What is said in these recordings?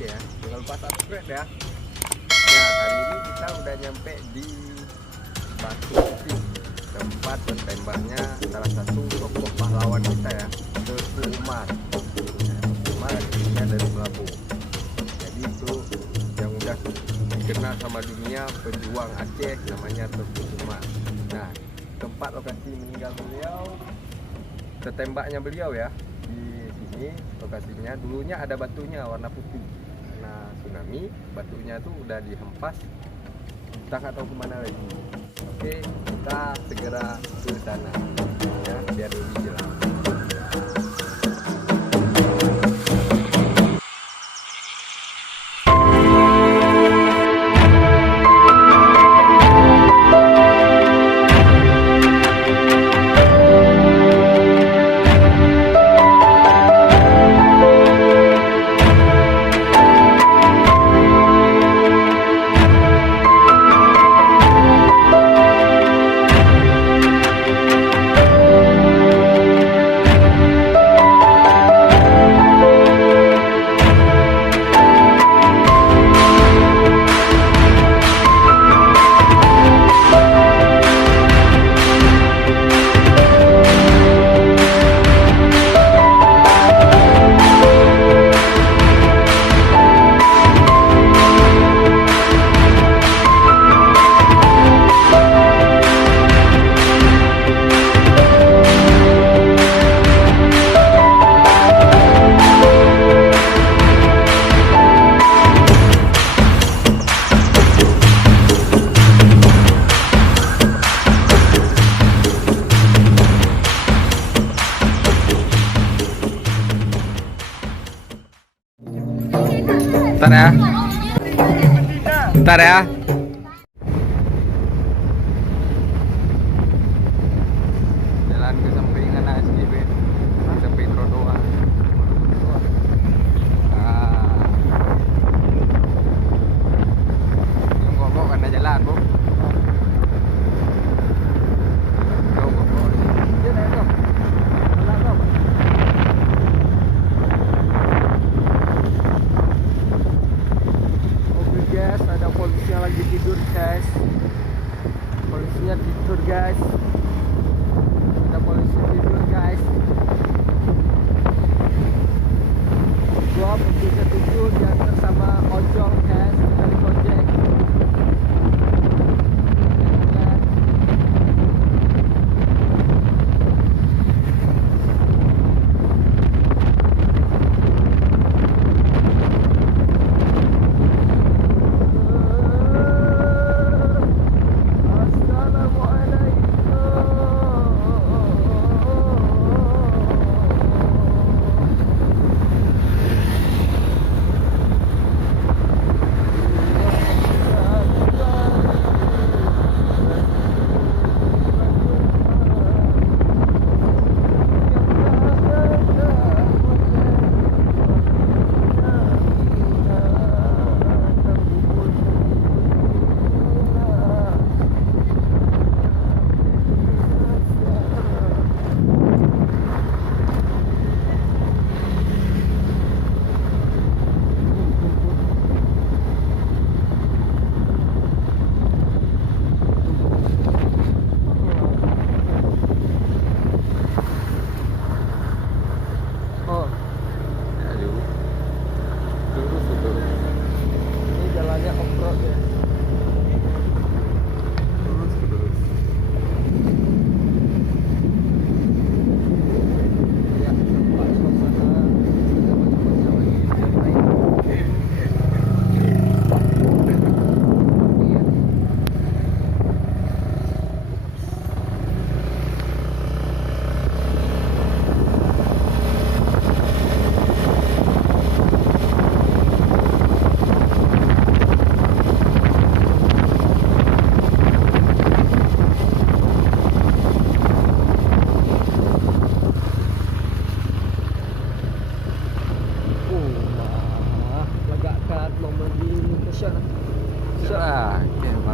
Oke ya, jangan lupa subscribe ya. Nah, hari ini kita udah nyampe di Batu Putih, tempat bertembaknya salah satu tokoh pahlawan kita ya, Teuku Umar. Teuku Umar aslinya dari Lampung. Jadi itu yang udah dikenal sama dunia, pejuang Aceh, namanya Teuku Umar. Nah, tempat lokasi meninggal beliau, tertembaknya beliau ya, di sini lokasinya. Dulunya ada batunya warna putih, karena tsunami batunya tuh udah dihempas, kita nggak tahu kemana lagi. Oke, kita segera ke sana ya, biar lebih jelas. Bentar ya. Bentar ya. Jalan ke sampingan ASGB. Sampai trotoar. Kok karena jalan, Bu. Ada polisi yang lagi tidur guys, polisinya tidur guys, ada polisi tidur guys. Gua polisinya tidur diantar sama ojol guys, dari Gojek.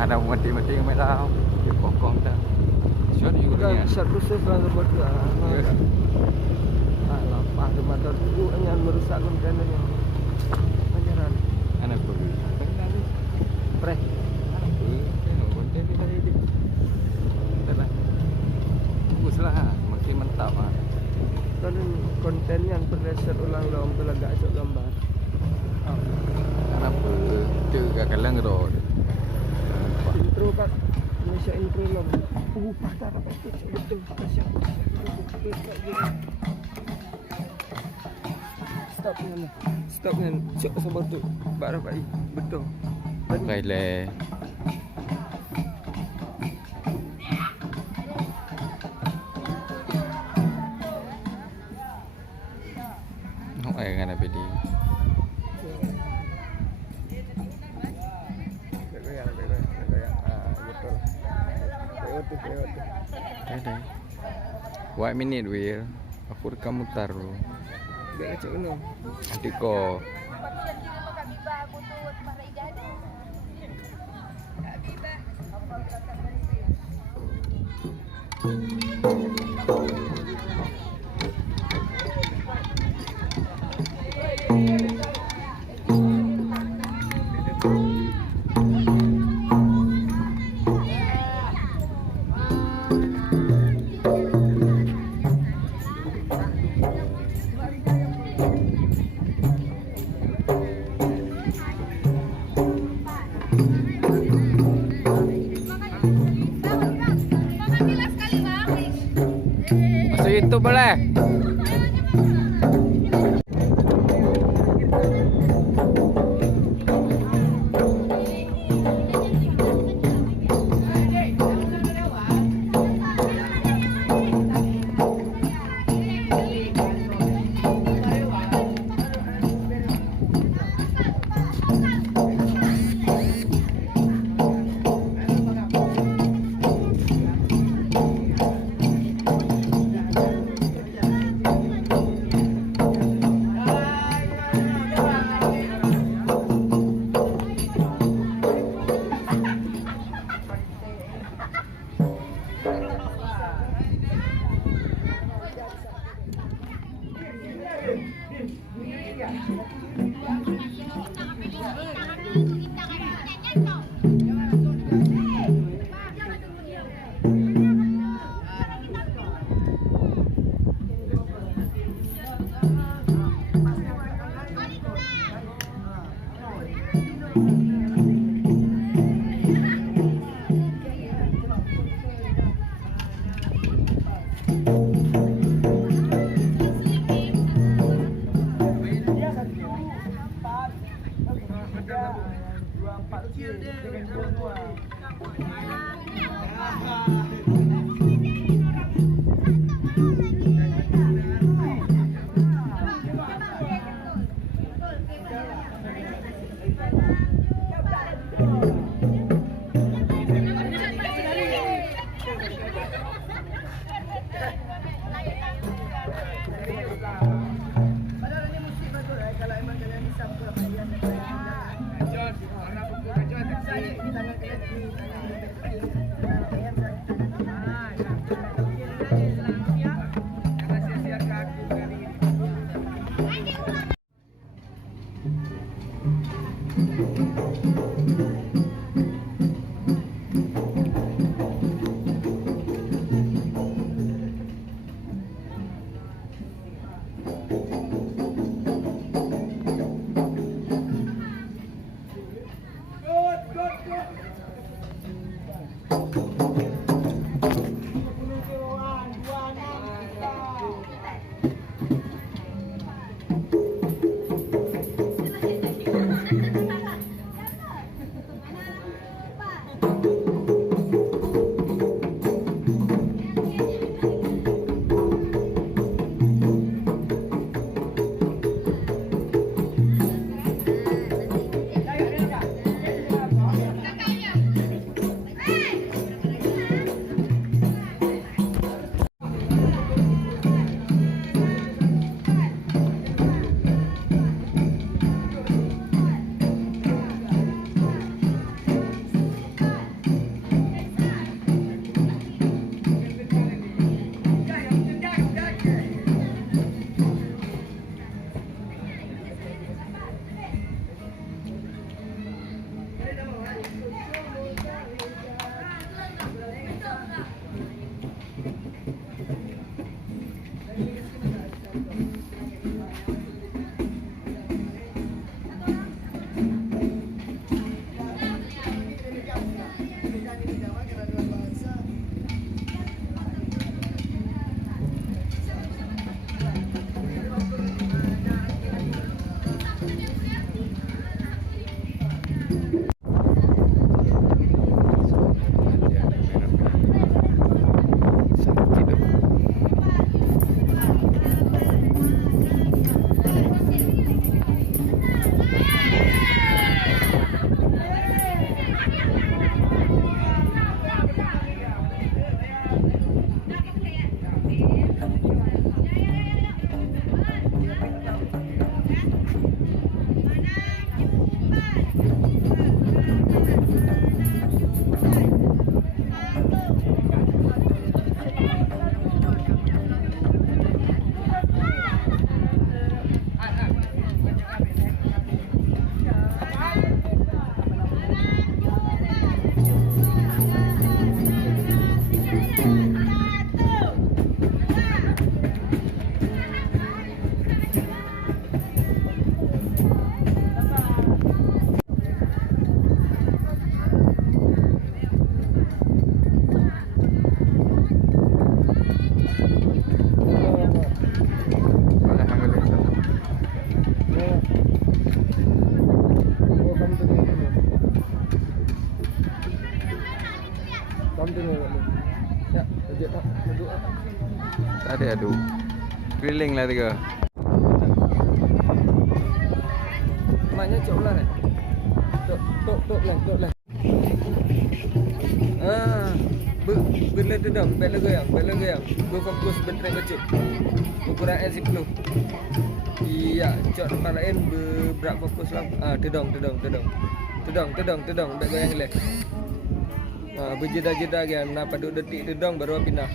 Ada mati-mati yang merah, dia pokong dah. Siapa ni orangnya? Satu sebelah lebat lah. Lapar tu mata tu hanya merusak kontennya. Panjaran. Kalang road. Intro kat Malaysia intro lah. Patah dapat tu betul. Kasih. Stop kan. Stop kan. Cek sabar tu. Bak dapat betul. Okay le. Okay kan pedi. Ada. What minute wir? Aku rekam mutar lu. Dah cek mana? Adik ko. Masuk YouTube boleh? Dia tak duduk. Tak ada adu. Keliling lah tiga. Maknya cok lah kan. Tok lah. Bila tedang, bel goyang. Berfokus bertrek kecil. Ukuran S10. Iya, cok tempat lain berat fokus lah. Tedang. Bel goyang hilang. Berjeda-jeda kan. Pada detik tedang baru pindah.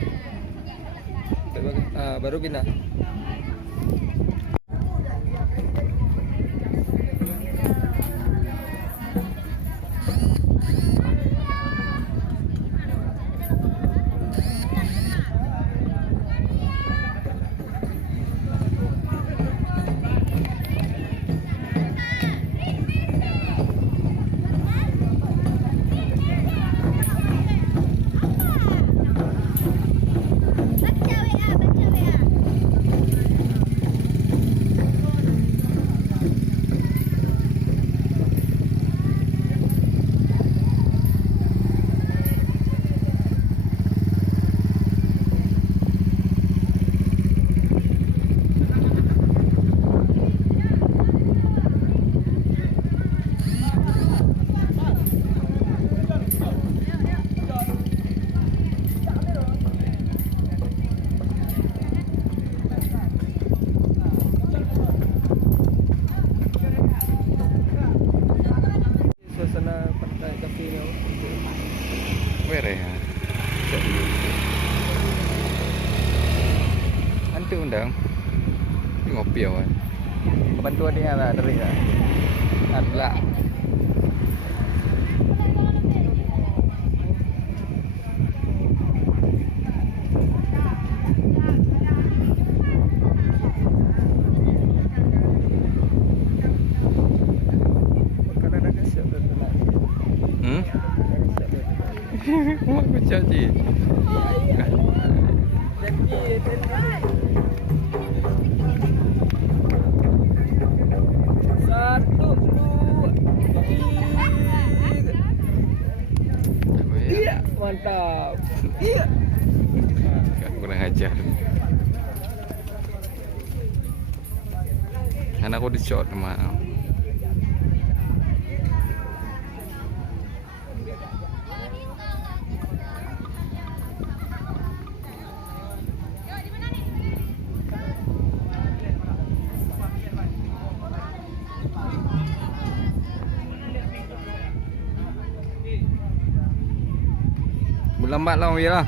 Baru pindah. Suasana pantai kafe ni. Where ya? Antu undang. Ngopi awan. Bantu dia lah dari lah. Adlah. Mak kucak je. Satu, dua, tiga. Iya, mantap. Iya. Kurang ajar. Anak aku di shot mak. Lambat lah, ya lah.